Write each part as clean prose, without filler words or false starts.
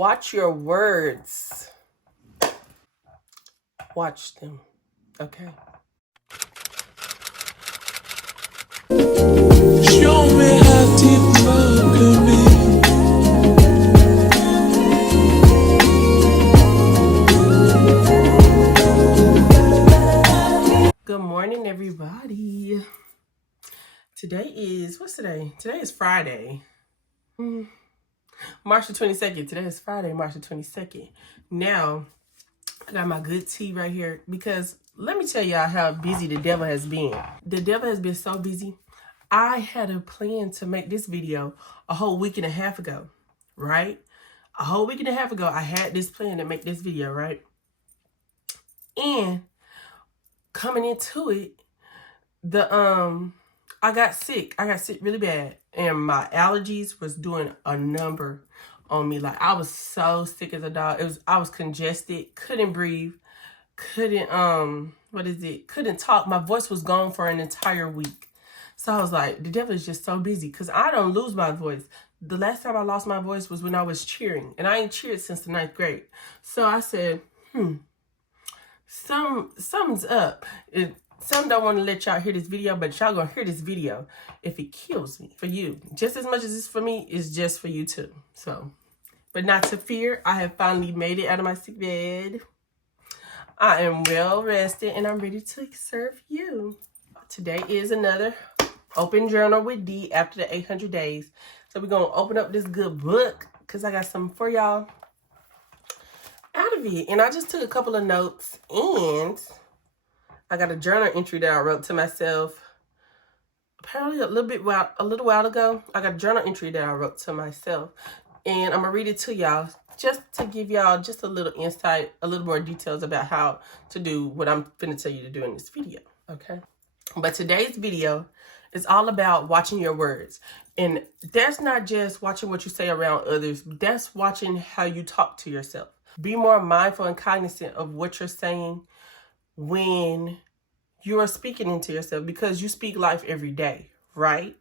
Watch your words. Watch them. Okay. Show me how deep love can be. Good morning, everybody. Today is, what's today? Today is Friday. March the 22nd. Today is Friday, March the 22nd. Now, I got my good tea right here because let me tell y'all how busy the devil has been. The devil has been so busy. I had a plan to make this video a whole week and a half ago, right? A whole week and a half ago, I had this plan to make this video, right? And coming into it, I got sick. I got sick really bad. And my allergies was doing a number on me. Like, I was so sick as a dog. I was congested, couldn't breathe, couldn't talk. My voice was gone for an entire week. So I was like, the devil is just so busy because I don't lose my voice. The last time I lost my voice was when I was cheering, and I ain't cheered since the 9th grade. So I said, something's up. Some don't want to let y'all hear this video, but y'all gonna hear this video if it kills me. For you, just as much as it's for me, it's just for you too. So, but not to fear, I have finally made it out of my sick bed. I am well rested and I'm ready to serve you. Today is another open journal with D after the 800 days. So we're gonna open up this good book because I got something for y'all out of it. And I just took a couple of notes, and I got a journal entry that I wrote to myself apparently a little while ago. I got a journal entry that I wrote to myself, and I'm gonna read it to y'all just to give y'all just a little insight, a little more details about how to do what I'm finna tell you to do in this video, okay? But today's video is all about watching your words. And that's not just watching what you say around others, that's watching how you talk to yourself. Be more mindful and cognizant of what you're saying when you are speaking into yourself, because you speak life every day, right?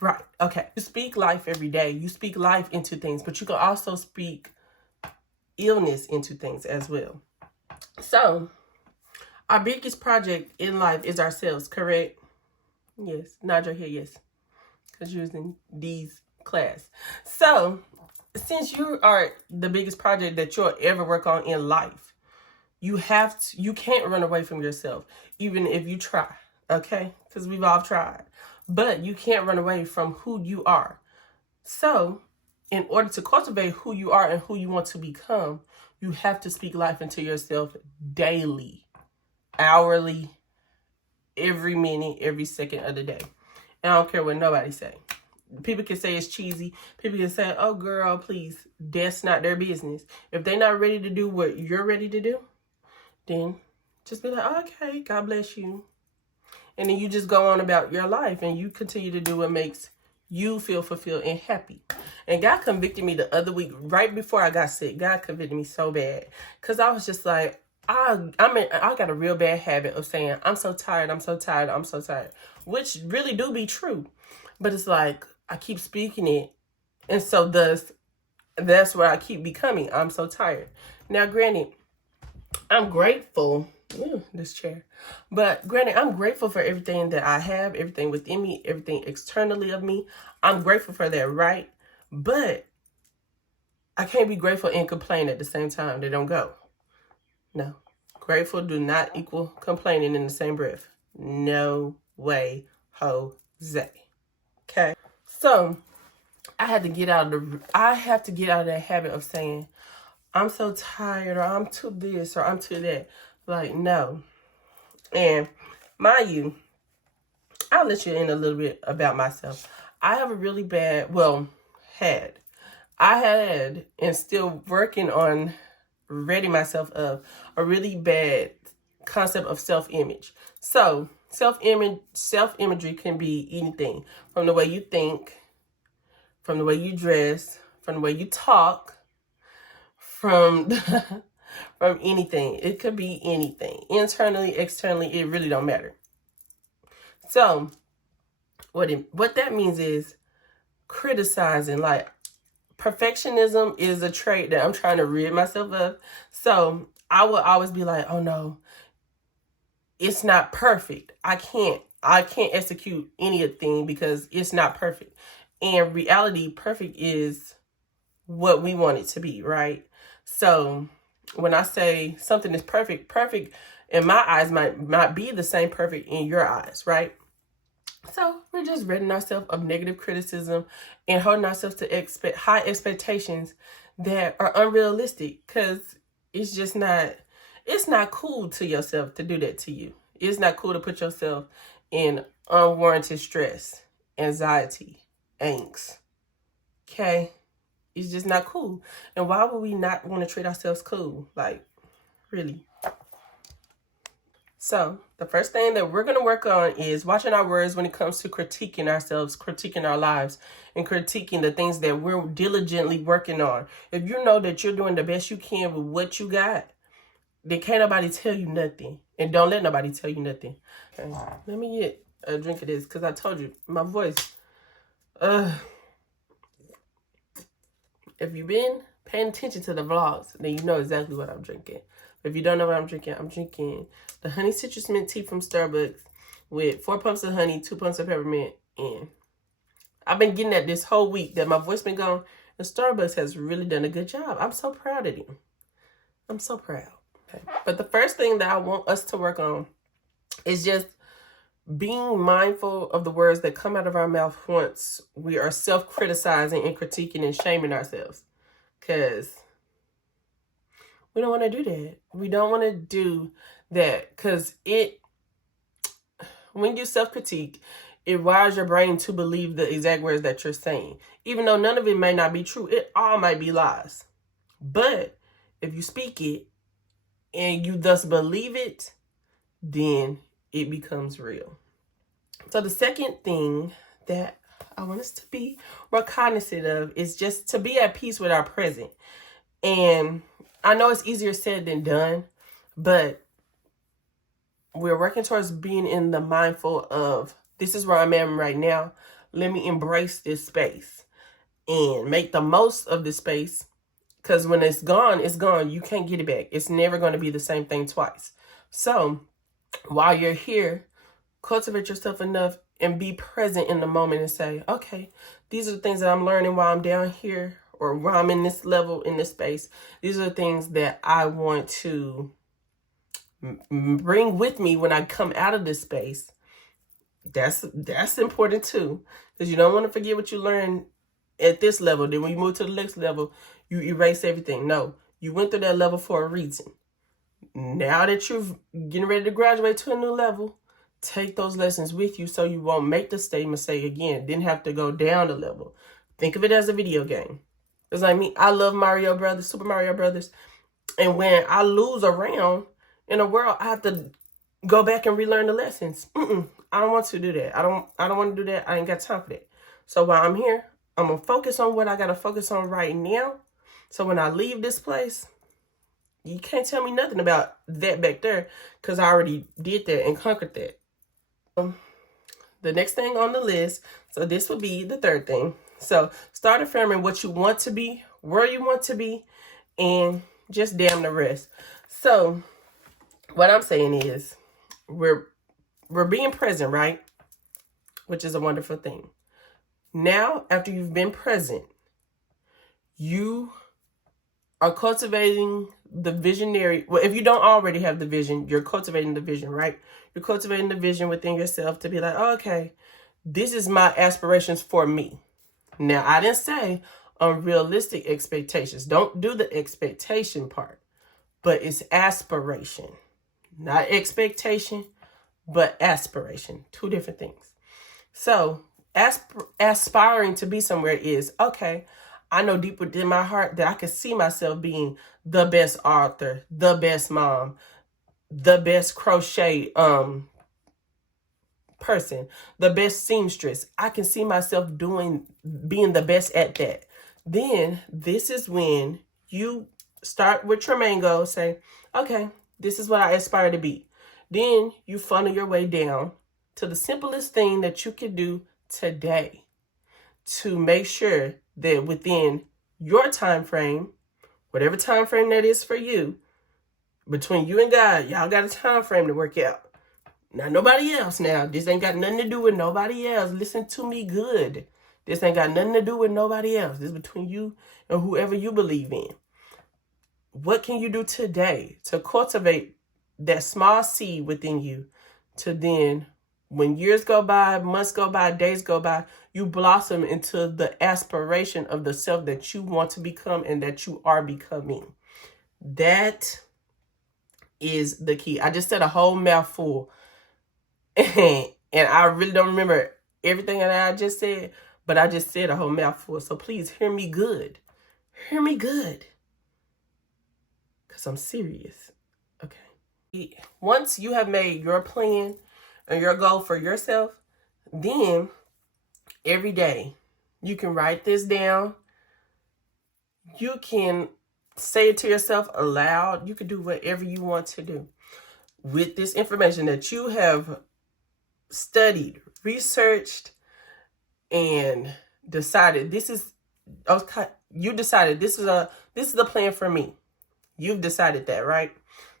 Right, okay. You speak life every day. You speak life into things, but you can also speak illness into things as well. So, our biggest project in life is ourselves, correct? Yes, nod your head, yes. Because you're in D's class. So, since you are the biggest project that you'll ever work on in life, you can't run away from yourself, even if you try, okay? Because we've all tried. But you can't run away from who you are. So, in order to cultivate who you are and who you want to become, you have to speak life into yourself daily, hourly, every minute, every second of the day. And I don't care what nobody say. People can say it's cheesy. People can say, oh, girl, please. That's not their business. If they're not ready to do what you're ready to do, then just be like, oh, okay, God bless you. And then you just go on about your life and you continue to do what makes you feel fulfilled and happy. And God convicted me the other week, right before I got sick. God convicted me so bad. Because I was just like, I got a real bad habit of saying, I'm so tired, I'm so tired, I'm so tired. Which really do be true. But it's like, I keep speaking it. And so that's where I keep becoming. I'm so tired. Now, granted, I'm grateful. This chair. But granted, I'm grateful for everything that I have, everything within me, everything externally of me. I'm grateful for that, right? But I can't be grateful and complain at the same time. They don't go. No. Grateful do not equal complaining in the same breath. No way, Jose. Okay? So, I have to get out of that habit of saying, I'm so tired, or I'm too this, or I'm too that. Like, no. And mind you, I'll let you in a little bit about myself. I have a really bad, I had and still working on readying myself of a really bad concept of self-image. So, self-imagery can be anything, from the way you think, from the way you dress, from the way you talk, from anything. It could be anything. Internally, externally, it really don't matter. So, what that means is criticizing, like perfectionism is a trait that I'm trying to rid myself of. So I will always be like, oh no, it's not perfect. I can't execute anything because it's not perfect. In reality, perfect is what we want it to be, right? So when I say something is perfect, perfect in my eyes might not be the same perfect in your eyes, right? So we're just ridding ourselves of negative criticism and holding ourselves to high expectations that are unrealistic, because it's not cool to yourself to do that to you. It's not cool to put yourself in unwarranted stress, anxiety, angst. Okay? It's just not cool. And why would we not want to treat ourselves cool? Like, really? So the first thing that we're going to work on is watching our words when it comes to critiquing ourselves, critiquing our lives, and critiquing the things that we're diligently working on. If you know that you're doing the best you can with what you got, then can't nobody tell you nothing. And don't let nobody tell you nothing. Okay, let me get a drink of this, because I told you, my voice. If you've been paying attention to the vlogs, then you know exactly what I'm drinking. If you don't know what I'm drinking the honey citrus mint tea from Starbucks with 4 pumps of honey, 2 pumps of peppermint, and I've been getting that this whole week that my voice been gone, and Starbucks has really done a good job. I'm so proud of them. I'm so proud. Okay. But the first thing that I want us to work on is just being mindful of the words that come out of our mouth once we are self-criticizing and critiquing and shaming ourselves. Because we don't want to do that. We don't want to do that, because when you self-critique, it wires your brain to believe the exact words that you're saying. Even though none of it may not be true, it all might be lies. But if you speak it and you thus believe it, then it becomes real. So the second thing that I want us to be more cognizant of is just to be at peace with our present. And I know it's easier said than done, but we're working towards being in the mindful of, this is where I'm at right now. Let me embrace this space and make the most of this space, because when it's gone, it's gone. You can't get it back. It's never going to be the same thing twice. So while you're here, cultivate yourself enough and be present in the moment and say, okay, these are the things that I'm learning while I'm down here, or while I'm in this level, in this space. These are the things that I want to bring with me when I come out of this space. That's important too, because you don't want to forget what you learned at this level. Then when you move to the next level, you erase everything. No, you went through that level for a reason. Now that you're getting ready to graduate to a new level, take those lessons with you so you won't make the same mistake again. Didn't have to go down the level. Think of it as a video game. It's like me. I love Mario Brothers, Super Mario Brothers. And when I lose a round in a world, I have to go back and relearn the lessons. I don't want to do that. I don't want to do that. I ain't got time for that. So while I'm here, I'm going to focus on what I got to focus on right now. So when I leave this place, you can't tell me nothing about that back there, because I already did that and conquered that. The next thing on the list, so this would be the third thing. So start affirming what you want to be, where you want to be, and just damn the rest. So what I'm saying is we're being present, right? Which is a wonderful thing. Now, after you've been present, you are cultivating the visionary. Well, if you don't already have the vision, you're cultivating the vision, right? You're cultivating the vision within yourself to be like, oh, okay, this is my aspirations for me. Now, I didn't say unrealistic expectations. Don't do the expectation part, but it's aspiration, not expectation, but aspiration. Two different things. So aspiring to be somewhere is, okay, I know deep within my heart that I can see myself being the best author, the best mom, the best crochet person, the best seamstress. I can see myself being the best at that. Then this is when you start with your main goal. Say, okay, this is what I aspire to be. Then you funnel your way down to the simplest thing that you can do today to make sure that within your time frame, whatever time frame that is for you, between you and God, y'all got a time frame to work out. Not nobody else now. This ain't got nothing to do with nobody else. Listen to me good. This ain't got nothing to do with nobody else. This is between you and whoever you believe in. What can you do today to cultivate that small seed within you to then, when years go by, months go by, days go by, you blossom into the aspiration of the self that you want to become and that you are becoming? That is the key. I just said a whole mouthful and I really don't remember everything that I just said, but I just said a whole mouthful. So please hear me good. Hear me good. Because I'm serious. Okay. Once you have made your plan and your goal for yourself, then every day you can write this down. You can say it to yourself aloud. You can do whatever you want to do with this information that you have studied, researched, and decided this is the plan for me. You've decided that, right?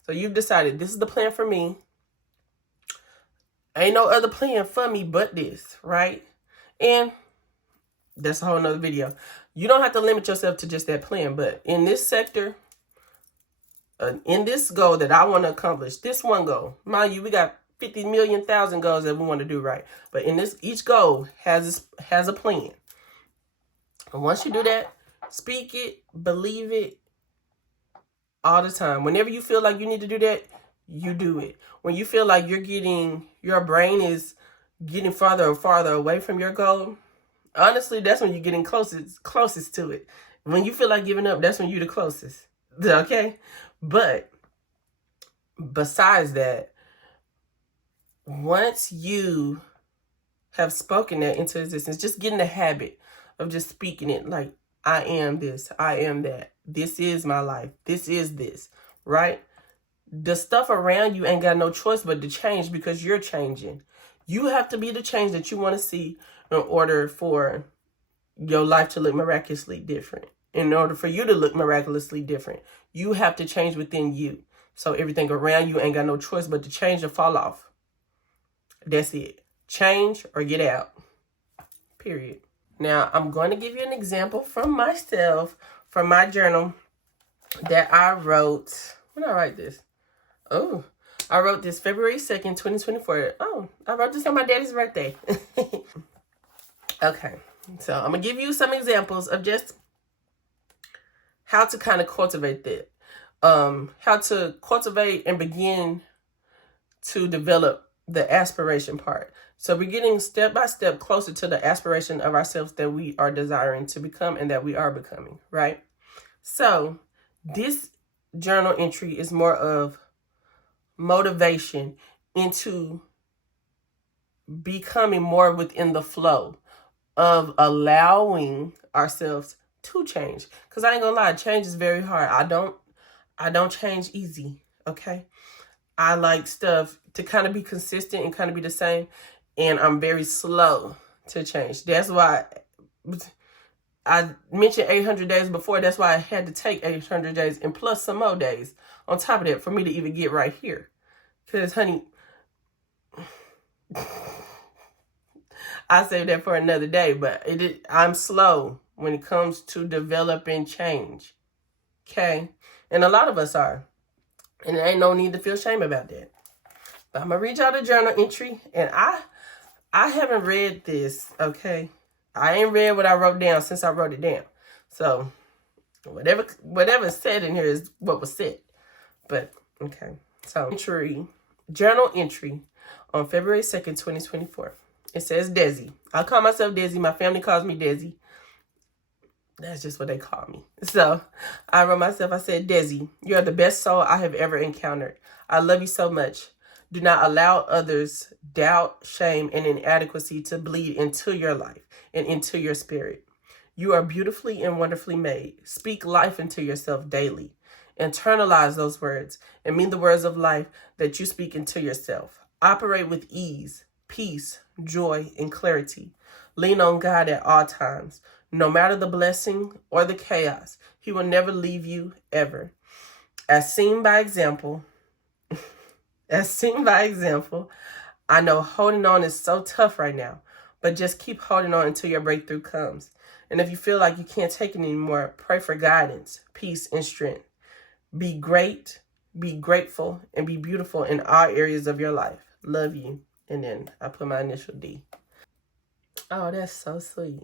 So you've decided this is the plan for me. Ain't no other plan for me but this, right? And that's a whole nother video. You don't have to limit yourself to just that plan, but in this sector, in this goal that I want to accomplish, this one goal, mind you, we got 50 million thousand goals that we want to do, right? But in this, each goal has a plan. And once you do that, speak it, believe it all the time. Whenever you feel like you need to do that, you do it. When you feel like your brain is getting farther and farther away from your goal, honestly, that's when you're getting closest to it. When you feel like giving up, that's when you're the closest. Okay? But besides that, once you have spoken that into existence, just get in the habit of just speaking it like, I am this, I am that. This is my life. This is this, right? The stuff around you ain't got no choice but to change because you're changing. You have to be the change that you want to see in order for your life to look miraculously different. In order for you to look miraculously different, you have to change within you. So everything around you ain't got no choice but to change or fall off. That's it. Change or get out. Period. Now, I'm going to give you an example from myself, from my journal that I wrote. When did I write this? Oh, I wrote this February 2nd, 2024. Oh, I wrote this on my daddy's birthday. Okay. So I'm going to give you some examples of just how to kind of cultivate that. How to cultivate and begin to develop the aspiration part. So we're getting step by step closer to the aspiration of ourselves that we are desiring to become and that we are becoming, right? So this journal entry is more of motivation into becoming more within the flow of allowing ourselves to change. Because I ain't gonna lie, change is very hard. I don't change easy, okay? I like stuff to kind of be consistent and kind of be the same. And I'm very slow to change. That's why I mentioned 800 days before. That's why I had to take 800 days and plus some more days on top of that for me to even get right here. Because, honey, I saved that for another day. But I'm slow when it comes to developing change. Okay? And a lot of us are. And there ain't no need to feel shame about that. But I'm going to read y'all the journal entry. And I haven't read this, okay? I ain't read what I wrote down since I wrote it down. So, whatever's said in here is what was said. But, okay. So, journal entry on February 2nd, 2024. It says Desi. I call myself Desi. My family calls me Desi. That's just what they call me. So, I wrote myself, I said, Desi, you are the best soul I have ever encountered. I love you so much. Do not allow others' doubt, shame, and inadequacy to bleed into your life and into your spirit. You are beautifully and wonderfully made. Speak life into yourself daily. Internalize those words and mean the words of life that you speak into yourself. Operate with ease, peace, joy, and clarity. Lean on God at all times. No matter the blessing or the chaos, he will never leave you ever. As seen by example, I know holding on is so tough right now, but just keep holding on until your breakthrough comes. And if you feel like you can't take it anymore, pray for guidance, peace, and strength. Be great, be grateful, and be beautiful in all areas of your life. Love you. And then I put my initial D. Oh, that's so sweet.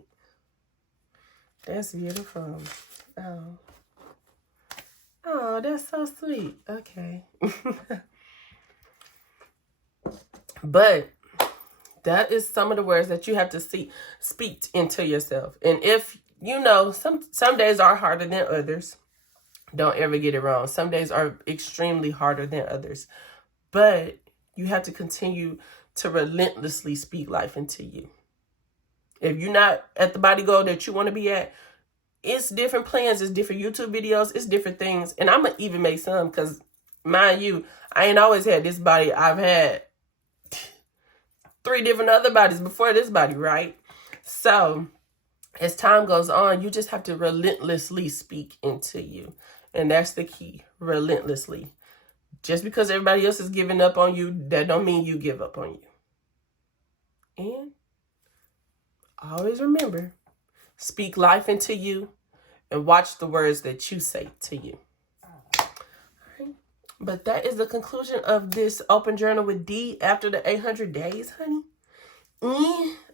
That's beautiful. Oh, that's so sweet. Okay. But that is some of the words that you have to speak into yourself. And if you know, some days are harder than others. Don't ever get it wrong. Some days are extremely harder than others. But you have to continue to relentlessly speak life into you. If you're not at the body goal that you want to be at, it's different plans, it's different YouTube videos, it's different things. And I'm going to even make some because, mind you, I ain't always had this body. I've had 3 different other bodies before this body, right? So as time goes on, you just have to relentlessly speak into you. And that's the key, relentlessly. Just because everybody else is giving up on you, that don't mean you give up on you. And always remember, speak life into you and watch the words that you say to you. All right. But that is the conclusion of this open journal with D after the 800 days, honey.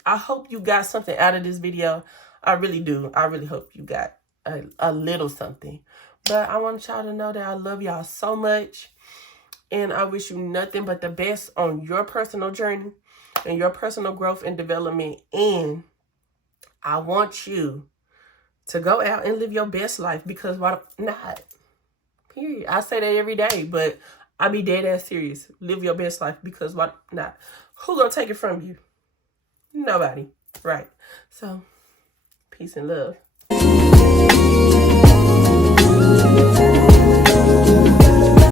I hope you got something out of this video. I really do. I really hope you got a little something. But I want y'all to know that I love y'all so much. And I wish you nothing but the best on your personal journey and your personal growth and development. And I want you to go out and live your best life, because why not? Period. I say that every day, but I be dead ass serious. Live your best life, because why not? Who gonna take it from you? Nobody. Right. So, peace and love.